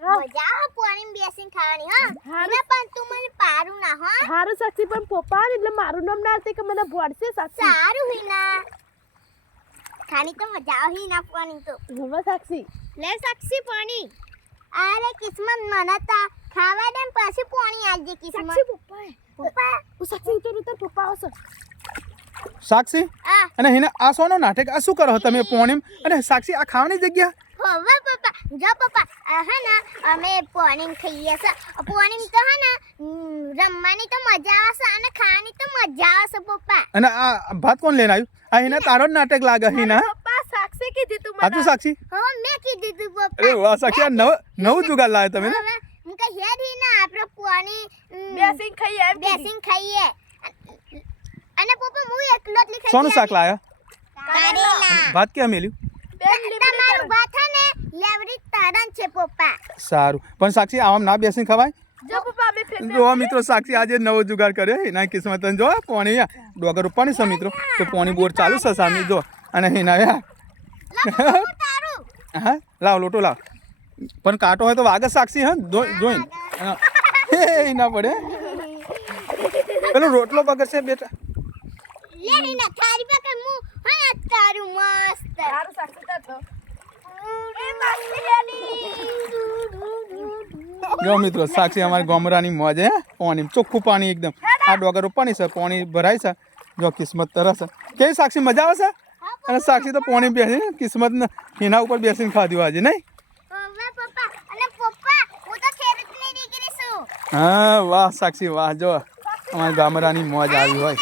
મજા પાણી બેસીને ખાવાની હા ને પણ તું મને પારું ના હો હારું સાક્ષી પણ પપ્પા એટલે મારું નામ ના આવશે કે મને ભોડશે સાક્ષી સારું હિના ખાની તો મજા આવી ના પાણી તો હવે સાક્ષી લે સાક્ષી પાણી અરે કિસ્મત મને તો ખાવા દે પછી પાણી આલજે કિસ્મત સાક્ષી પપ્પા હું સાક્ષી ઉતર પપ્પા આવશે સાક્ષી આ અને હિના આ સોનો નાટક આ શું કરો તમે પોણીમ અને સાક્ષી આ ખાવાની જગ્યા હવે પપ્પા જો પપ્પા હે ને અમે પાણી ખાઈએ છે પાણી તો હે ને રમવાની તો મજા આવે છે અને ખાવાની તો મજા આવે છે પપ્પા અને આ ભાત કોણ લઈને આવ્યું આ હિના તારો જ નાટક લાગે હિના પપ્પા સાક્ષી કીધી તું સાચું સાક્ષી હવે મેં કીધું તું પપ્પા અરે વાહ સાક્ષી આ નવું જુગાર લાવ્યો તમે ને હવે હું કે હેડ હી ને આપણે પાણી બેસીને ખાઈએ એમ બેસીને ખાઈએ અને પપ્પા હું એકલો જ ખાઈ સોનું શાક લાવ્યા કારેલા ભાત ક્યાં મેલ્યું તમારું ભાત હે ને લેવરી તારણ છે પપ્પા સારું પણ સાક્ષી આમ ના બેસીને ખવાય જો પપ્પા અમે ફેર જો મિત્રો સાક્ષી આજે નવો જુગાર કર્યો એના કિસ્મત જો પોણી ડોગર ઉપરની છે મિત્રો તો પોણી બોર ચાલુ છે સામે જો અને એના તારું હા લાવ લોટો લાવ પણ કાંટો હોય તો વાગે સાક્ષી હા જોઈને એ ના પડે પેલો રોટલો પકડશે બેટા લે હી ના થારી પકડ હું હા તારું મસ્ત હારું સાક્ષી તો એ સાક્ષી લેલી જો મિત્રો સાક્ષી અમારી ગોમરાની મોજ હે પાણી ચોખ્ખું પાણી એકદમ આ ડોગર ઉપરની છે પાણી ભરાય છે જો કિસ્મત તરસ કેવી સાક્ષી મજા આવે છે અને સાક્ષી તો પાણી બેસી કિસ્મત એના ઉપર બેસીને ખાધું આજે નહીં હવે પપ્પા અને પપ્પા હું તો ખેડૂતની દીકરી છું હા વાહ સાક્ષી વાહ જો અમારી ગામડાની મોજ આવી હોય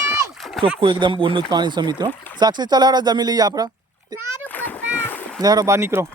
ચોખ્ખું એકદમ બોરનું જ પાણી છે મિત્રો સાક્ષી ચાલો હેડો જમી લઈએ આપણે સારું પપ્પા હેડો બહાર નીકળો